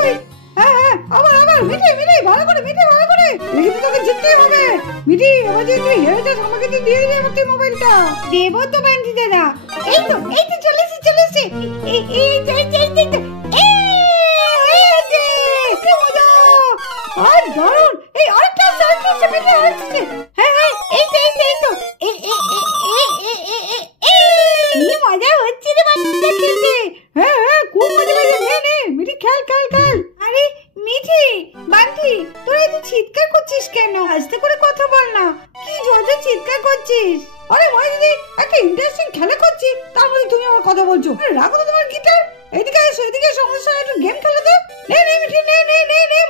তুই? হ্যাঁ হ্যাঁ, আবার আবার মিঠি মিঠি ভালো করে, মিঠি ভালো করে। এটা কিন্তু তোকে জিততেই হবে মিঠি। এবার যদি তুই হেরে যাস আমাকে তুই দিয়ে দিবি আমার তুই মোবাইলটা। দেবো তো বান্টি দাদা। এই তো চলে এসেছি চলে এসেছি। এই কি মজা! আর দারুণ! এই আরেকটা মিঠি আরেকটা। হ্যাঁ হ্যাঁ, এই তো কি মজা হচ্ছে রে বান্টি খেলতে। হ্যাঁ হ্যাঁ, খুব মজা লাগে। নে মিঠি খেল। আরে মিঠি বান্টি, তোরা এত চিৎকার করছিস কেন? আস্তে করে কথা বল না, কি জোরে চিৎকার করছিস? আরে ভাই দিদি, একটা ইন্টারেস্টিং খেলা করছি, তার মধ্যে তুমি আমার কথা বলছো। আরে রাখো তো তোমার গিটার, এদিকে এসো, সমস্যা একটু গেম খেলো তো। নে মিঠি নে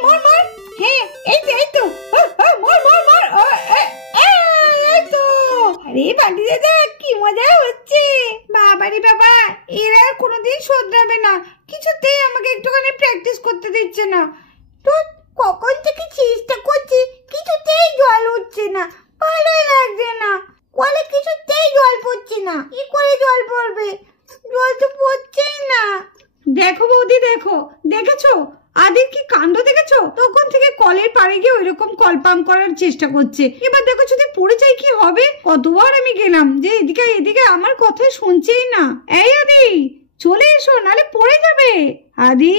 মার। হ্যাঁ এই তো মার। এই তো। আরে বান্টি দাদা, কি মজা হচ্ছে! বাবারে বাবা, এরা কোনোদিন শোধরাবে না, কিছুতেই আমাকে একটুখানি প্র্যাকটিস করতে দিচ্ছে না। তো কখন থেকে চেষ্টা করছি, কিছুতেই জল উঠছে না, ভালোই লাগছে না। কলে কিছুতেই জল পড়ছে না, কি করে জল পড়বে? জল তো পড়ছেই না। দেখো বৌদি, দেখেছো আদির কি কাণ্ড দেখেছো? তখন থেকে কলের পাড়ে গিয়ে ওইরকম কল পাম্প করার চেষ্টা করছে। এবার দেখো যদি পড়ে যাই কি হবে? কতবার আমি গেলাম যে এদিকে আমার কথা শুনছেই না। এই আদি, চলে এসো, নালে পড়ে যাবে। আদি,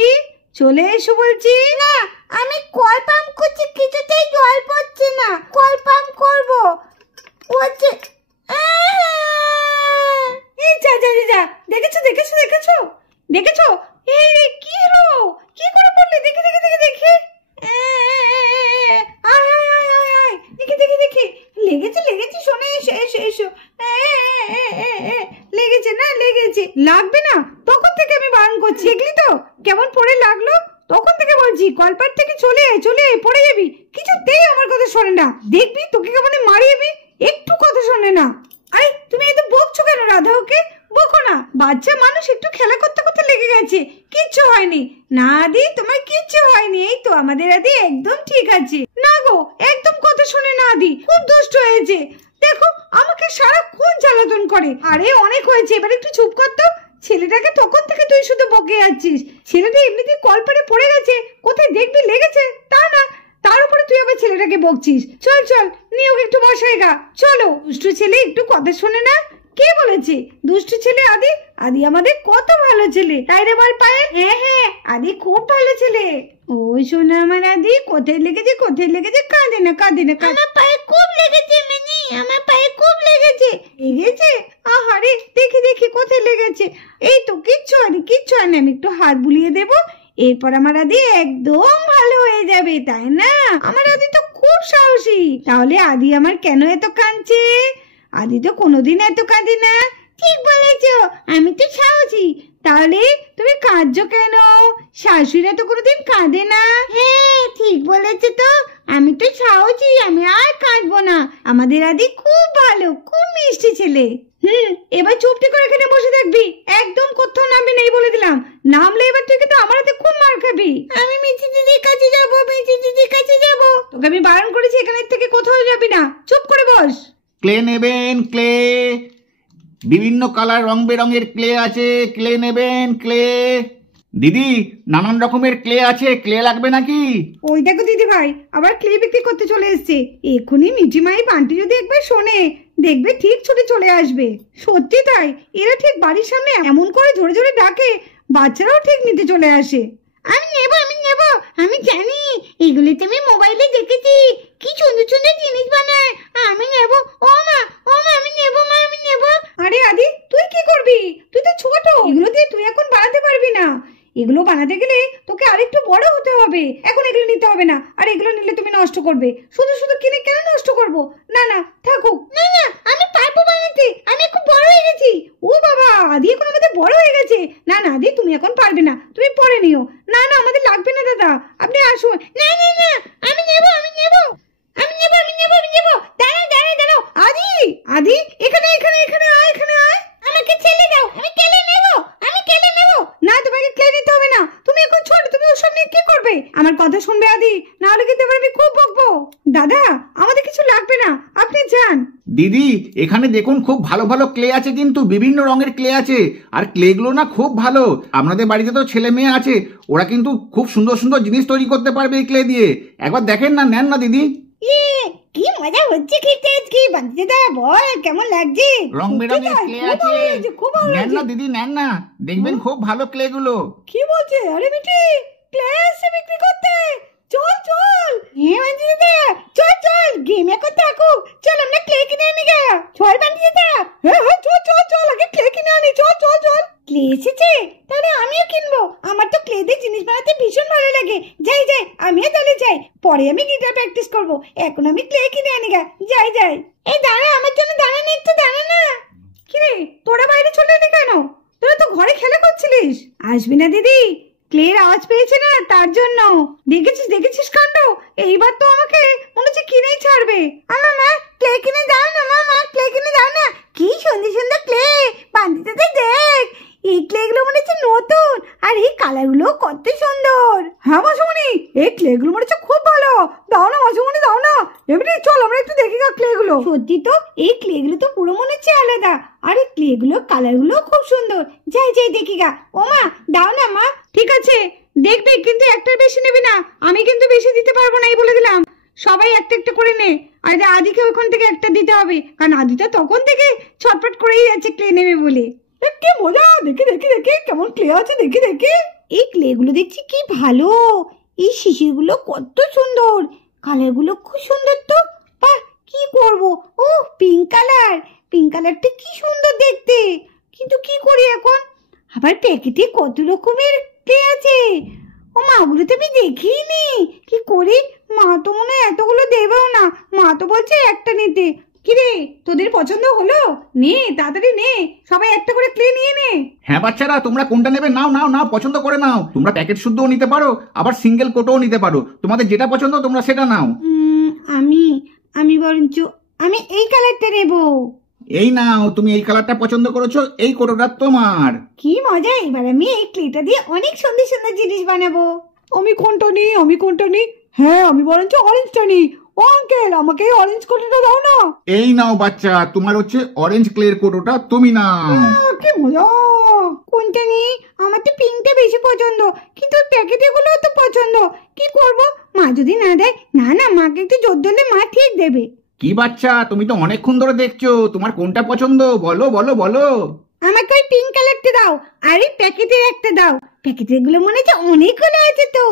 চলে এসো বলছি। না, আমি কল পাম্প করছি, কিছুতেই জল পড়ছে না। কল পাম্প করবো হচ্ছে। এই যা দেখেছো? এই রে, কি হলো? কি করে পড়লে? দেখে আয় দেখি। লেগেছে শোনে, এসো। লেগেছে। লাগবে না, তখন থেকে আমি বারণ করছি। দেখলি তো কেমন পড়ে লাগলো? তখন থেকে বলছি কলপাট থেকে চলে পড়ে যাবি। কিছুতেই আমার কথা শোনে না। দেখবি তোকে কেমন মারিয়ে, একটু কথা শোনে না। আরে তুমি এত বকছো কেন রাধা? ওকে বকো না, বাচ্চা মানুষ, একটু খেলা করতে লেগে গেছে, কিচ্ছু হয়নি। না আদি, তোমার কিচ্ছু হয়নি। এই তো আমাদের আদি একদম ঠিক আছে। না গো, একদম কথা শোনে না আদি, খুব দুষ্ট হয়েছে। দেখো আমাকে সারাক্ষণ জ্বালাতন করে। আরে অনেক হয়েছে, এবার একটু চুপ কর তো। ছেলেটাকে তখন থেকে তুই শুধু বকে যাচ্ছিস। ছেলেটা এমনিতেই কলপারে পড়ে গেছে, কোথায় দেখবি লেগেছে তা না, তার উপরে তুই আবার ছেলেটাকে বকছিস। চল নিয়ে ওকে একটু বসাই গা। চলো, দুষ্টু ছেলে একটু কথা শোনে না। কে বলেছে দুষ্টু ছেলে? আদি আমাদের কত ভালো ছেলে, তাই রে বল পায়ে? হ্যাঁ, আদি খুব ভালো ছেলে। ওই শোনা আমার আদি, কোথায় লেগেছে? কাঁদে না। আমার পায়ে খুব লেগেছে মিনি, আমার পায়ে খুব লেগেছে। আহারে, দেখি কোথায় লেগেছে। এই তো, কিচ্ছু হয়নি। আমি একটু হাত বুলিয়ে দেবো, এরপর আমার আদি একদম ভালো হয়ে যাবে, তাই না? আমার আদি তো খুব সাহসী। তাহলে আদি আমার কেন এত কাঁদছে? আদি তো কোনোদিন এত কাঁদে না। ঠিক বলেছো, আমি তো সাহসী। তাহলে তুমি কাঁদছো কেন? শাশুড়িরা তো কোনোদিন কাঁদে না। হ্যাঁ, ঠিক বলেছো তো, আমি তো সাহসী, আমি আর কাঁদবো না। আমাদের আদি খুব ভালো, খুব মিষ্টি ছেলে। এবার চুপটি করে এখানে বসে থাকবি, একদম কোথাও নামবি না, বলে দিলাম। নামলে এবার তুই কিন্তু আমার হাতে খুব মার খাবি। আমি মিষ্টি দিদির কাছে যাবো। তোকে আমি বারণ করেছি, এখানের থেকে কোথাও যাবি না, চুপ করে বস। ক্লে নেবেন? ক্লে, বিভিন্ন কালার রং বেরঙের ক্লে আছে, ক্লে নেবেন? ক্লে দিদি, নানান রকমের ক্লে আছে, ক্লে লাগবে নাকি? ওই দেখো দিদি ভাই, আবার ক্লে বিক্রি করতে চলে এসছে। এক্ষুনি মিঠি মাই বান্টি যদি একবার শোনে, দেখবে ঠিক ছুটে চলে আসবে। সত্যি তাই, এরা ঠিক বাড়ির সামনে এমন করে জোরে ডাকে, বাচ্চারাও ঠিক নিতে চলে আসে। আমি নেব, আমি জানি, এগুলি তুমি মোবাইলে দেখেছি, কি সুন্দর জিনিস বানায়। আমি নেব। ও মা, আমি নেব। আরে আদি, তুই কি করবি? তুই তো ছোট, এগুলো দিয়ে তুই এখন বানাতে পারবি না। এগুলো বানাতে গেলে তোকে আরেকটু বড় হতে হবে। এখন এগুলো নিতে হবে না, আর এগুলো নিলে তুমি নষ্ট করবে। শুধু কিনে কেন নষ্ট করব? না থাকুক। না, আমি পারবো বানাতে, আমি খুব বড় হয়ে গেছি। ও বাবা, আদি এখন আমাদের বড় হয়ে গেছে। না আদি, তুমি এখন পারবে না, তুমি পরে নিও। না আমাদের লাগবে না দাদা, আপনি আসুন। না, আমি নেব। দাঁড়াও। আদি, এখানে আয়। আমাকে ছেলে দাও, আমি কেলে নেব। না, তোমাকে কেলে নিতে হবে না, তুমি এখন ছোট, তুমি ওসব নিয়ে কি করবে? আমার কথা শুনবে আদি, না হলে কিন্তু আমি খুব বকবো। দাদা, আমাদের কিছু লাগবে না, আপনি যান। দিদি এখানে দেখুন খুব ভালো ভালো ক্লে আছে, কিন্তু বিভিন্ন রঙের ক্লে আছে। আর ক্লেগুলো না খুব ভালো। আপনাদের বাড়িতে তো ছেলে মেয়ে আছে, ওরা কিন্তু খুব সুন্দর সুন্দর জিনিস তৈরি করতে পারবে এই ক্লে দিয়ে। একবার দেখেন না, নেন না দিদি। কি মজা হচ্ছে খেতে আজকে। বান্টিদা বল কেমন লাগছে? রং বেরঙের ক্লে আছে, নেন না দিদি, নেন না, দেখবেন খুব ভালো ক্লে গুলো। কি বলছে? আরে মিঠি, ক্লে এসে বিক্রি করতে, চল চল। হ্যাঁ বান্টিদা, চল চল, গেমে করতে থাকো। চল আমরা ক্লে কিনে আনি গা। চল বান্টিদা। হ্যাঁ হ্যাঁ চল চল চল, আগে ক্লে কিনে আনি, চল চল চল। ক্লে এসেছে, তাহলে আমিও কিনবো। আমার তো ক্লে দিয়ে জিনিস বানাতে ভীষণ ভালো লাগে। যাই যাই, আমিও তাহলে যাই। পরে আমি গিটার প্র্যাকটিস করবো, এখন আমি ক্লে কিনে আনি গা। যাই যাই। এই দাঁড়া, আমার জন্য দাঁড়া না, একটু দাঁড়া না। কিরে তোরা বাইরে চলে এলি কেন? তোরা তো ঘরে খেলা করছিলিস। আসবি না দিদি, ক্লের আওয়াজ পেয়েছে না, তার জন্য। দেখেছিস দেখেছিস কাণ্ড, এইবার তো আমাকে মনে হচ্ছে কিনেই ছাড়বে। আমার মা ক্লে কিনে দাও না, মা ক্লে কিনে দাও না। কি সুন্দর সুন্দর ক্লে, বান্টিতে দেখ। এই ক্লে গুলো মনে হচ্ছে নতুন, আর এই কালার গুলো কত সুন্দর। হ্যাঁ মাসুমণি, এই ক্লে গুলো মনে হচ্ছে খুব ভালো। দাও না মাসুমণি, দাও না। এমনি চল আমরা একটু দেখি ক্লে গুলো। সত্যি তো, এই ক্লে গুলো তো পুরো মনে হচ্ছে আলাদা। আর এই ক্লে গুলো কালার গুলো খুব সুন্দর। যাই যাই দেখি গা। ও মা দাও না মা। ঠিক আছে দেখবি, কিন্তু একটার বেশি নেবি না। আমি কিন্তু বেশি দিতে পারবো না, এই বলে দিলাম। সবাই একটা একটা করে নে। আর আদিকে ওখান থেকে একটা দিতে হবে, কারণ আদিটা তখন থেকে ছটফট করেই যাচ্ছে ক্লে নেবে বলে। কি মজা, দেখি দেখি দেখি কেমন ক্লে আছে, দেখি দেখি। এই ক্লে গুলো দেখছি কি ভালো। এই শিশিরগুলো কত সুন্দর, কালার গুলো খুব সুন্দর তো। কি করব, ও পিঙ্ক কালার। পিঙ্ক কালারটা কি সুন্দর দেখতে, কিন্তু কি করি এখন? আবার প্যাকেটে কত রকমের ক্লে আছে। ও মা, ওগুলো তো আমি দেখিনি। কি করি? মা তো মনে হয় এতগুলো দেবেও না। মা তো বলছে একটা নিতে। কিরে তোদের পছন্দ হলো? নে তাড়াতাড়ি নে, সবাই একটা করে ক্লে নিয়ে নে। হ্যাঁ বাচ্চারা, তোমরা কোনটা নেবে? নাও নাও নাও, পছন্দ করে নাও। তোমরা প্যাকেট শুদ্ধও নিতে পারো, আবার সিঙ্গেল কোটোও নিতে পারো। তোমাদের যেটা পছন্দ তোমরা সেটা নাও। আমি বরঞ্চ আমি এই কালারটা নেব। এই নাও, তুমি এই কালারটা পছন্দ করেছো, এই কোটোটা তোমার। কি মজা, এবার আমি এই ক্লেটা দিয়ে অনেক সুন্দর সুন্দর জিনিস বানাবো। আমি কোনটা নিই? আমি কোনটা নিই? হ্যাঁ আমি বরঞ্চ অরেঞ্জটা নিই। ও আঙ্কেল, আমাকে এই অরেঞ্জ কোটোটা দাও না। এই নাও বাচ্চা, তোমার হচ্ছে অরেঞ্জ ক্লের কোটোটা, তুমি নাও। কি মজা। কোনটা নিই? আমার তো পিঙ্কটা বেশি পছন্দ, কিন্তু প্যাকেটে গুলো তো পছন্দ। কি করব? মা যদি না দেয়? না না, মাকে একটু জোর ধরলে মা ঠিক দেবে। কি বাচ্চা, তুমি তো অনেকক্ষণ ধরে দেখছো, তোমার কোনটা পছন্দ? বলো বলো বলো। আমাকে ওই পিঙ্ক কালারটা দাও, আর এই প্যাকেটের একটা দাও। প্যাকেটের গুলো মনে হচ্ছে অনেকগুলো আছে তো।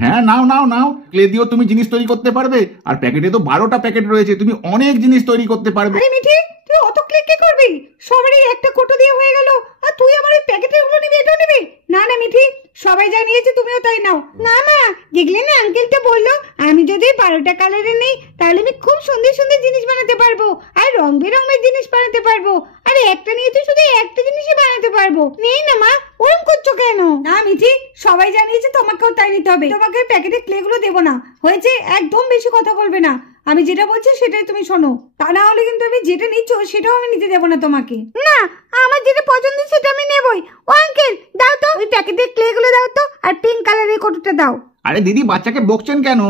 হ্যাঁ নাও নাও নাও, ক্লে দিয়েও তুমি জিনিস তৈরি করতে পারবে। আর প্যাকেটে তো 12টা প্যাকেট রয়েছে, তুমি অনেক জিনিস তৈরি করতে পারবে। আরে মিঠি, তুই অত ক্লে কি করবি? সবারই একটা কোটো দিয়ে হয়ে গেল, আর তুই আমার ওই প্যাকেটের গুলো নিবি, এটাও নিবি? না না মিঠি, সবাই যা নিয়েছে তুমিও তাই নাও। না মা, দেখলে না আঙ্কেলটা বললো আমি যদি 12টা কালারের নেই, তাহলে আমি খুব সুন্দর সুন্দর জিনিস বানাতে পারবো, আর রং বেরঙের জিনিস বানাতে পারবো। আরে একটা নিয়ে তো শুধু একটা জিনিসই বানাতে পারবো। নেই না মা, ওরম করছো কেন? না মিঠি, সবাই জানিয়েছে তোমাকেও তাই নিতে হবে। তোমাকে প্যাকেটের ক্লে গুলো দেবো না, হয়েছে? একদম বেশি কথা বলবে না। আমি যেটা বলছি সেটাই তুমি শোনো, তা না হলে কিন্তু আমি যেটা নিচ্ছ সেটাও আমি নিতে দেবো না তোমাকে। না, আমার যেটা পছন্দ সেটা আমি নেবই। ও আঙ্কেল দাও তো, ওই প্যাকেটের ক্লে গুলো দাও তো, আর পিঙ্ক কালারের কোটোটা দাও। আরে দিদি, বাচ্চাকে বকছেন কেন?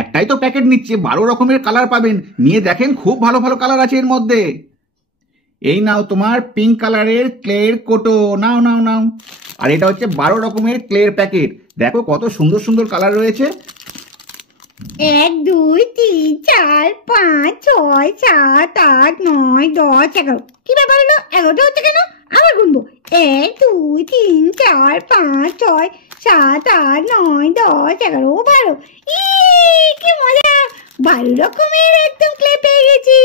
একটাই তো প্যাকেট নিচ্ছে, 12 রকমের কালার পাবেন। নিয়ে দেখেন, খুব ভালো ভালো কালার আছে এর মধ্যে। এই নাও তোমার পিঙ্ক কালারের ক্লের কোটো, নাও নাও নাও। আর এটা হচ্ছে 12 রকমের ক্লের প্যাকেট। দেখো কত সুন্দর সুন্দর কালার রয়েছে। 1 2 3 4 5 6 7 8 9 10 11। কি ব্যাপার হলো? 11টা হচ্ছে কেন? আবার গুনবো। 1 2 3 4 5 6 7 8 9 10 11 12। কি মজা, 12 রকমের একদম ক্লে পেয়ে গেছি।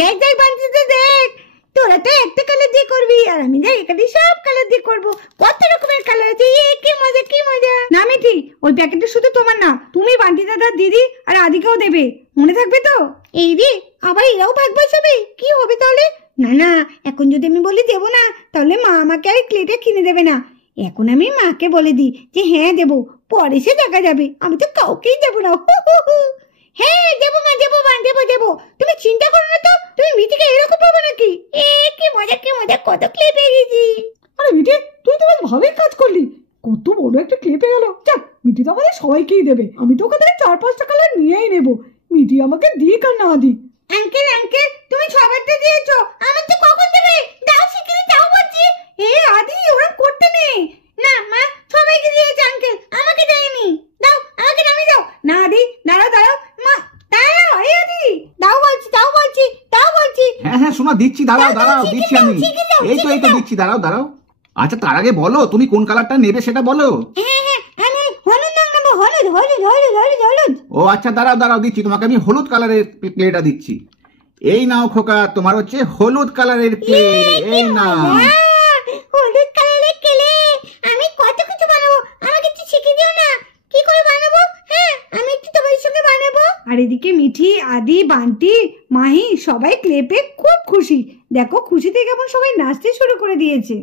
দেখ দেখ বান্টিতে দেখ, তোরা তো একটা কালার দিয়ে করবি, আর আমি দেখ এখানে সব কালার দিয়ে করবো। কত রকমের কালার আছে। কি মজা কি মজা। না মিঠি, ওই প্যাকেটটা শুধু তোমার না, তুমি বান্টি দাদার দিদি আর আদিকেও দেবে, মনে থাকবে তো? এই রে, আবার এরাও ভাগ বসাবে? কি হবে তাহলে? না না, এখন যদি আমি বলি দেবো না, তাহলে মা আমাকে আর ক্লেটা কিনে দেবে না। এখন আমি মাকে বলে দিই যে হ্যাঁ দেবো, পরে সে দেখা যাবে। আমি তো কাউকেই দেবো না। হ্যাঁ দেবো মা, দেবো মা, দেবো দেবো। তুমি চিন্তা করো না তো, তুমি মিঠিকে এরকম পাবো নাকি? কি মজা কি মজা, কত ক্লে পেয়ে গেছি। আরে মিঠি, তুই তো বেশ ভালোই কাজ করলি, কত বড় একটা ক্লে পেয়ে গেল। যাক, মিঠি তো আমাদের সবাইকেই দেবে। আমি তো ওখান থেকে 4-5টা কালার নিয়েই নেবো, মিঠি আমাকে দিক আর না দিক। আঙ্কেল আঙ্কেল তুমি সবারটা দিয়েছো, আমার তো কখন দেবে? দাও শিগগিরই দাও বলছি। এ আদি ওরা করতে নেই। না মা, সবাইকে দিয়েছে আঙ্কেল, আমাকে দেয়নি। দাও আমাকে নামি দাও। না আদি দাঁড়াও দাঁড়াও মা, দাঁড়াও। এই আদি দাও বলছি দাও বলছি দাও বলছি। হ্যাঁ হ্যাঁ সোনা দিচ্ছি, দাঁড়াও দাঁড়াও দিচ্ছি আমি। এই তো দিচ্ছি, দাঁড়াও দাঁড়াও। আচ্ছা তার আগে বলো তুমি কোন কালারটা নেবে সেটা বলো। হ্যাঁ হ্যাঁ আমি হলুদ রং নেবো, হলুদ হলুদ হলুদ হলুদ হলুদ। ও আচ্ছা দাঁড়াও দাঁড়াও দিচ্ছি তোমাকে, আমি হলুদ কালারের প্লেটা দিচ্ছি। এই নাও খোকা, তোমার হচ্ছে হলুদ কালারের প্লে। এই নাও। হলুদ কালারের কেলে আমি কত কিছু বানাবো, আমাকে একটু শিখিয়ে দিও না কি করে বানাবো। হ্যাঁ আমি একটু তোমার সঙ্গে বানাবো। আর এদিকে মিঠি, আদি, বান্টি, মাহি সবাই ক্লেপে খুব খুশি। দেখো খুশিতে কেমন সবাই নাচতে শুরু করে দিয়েছে।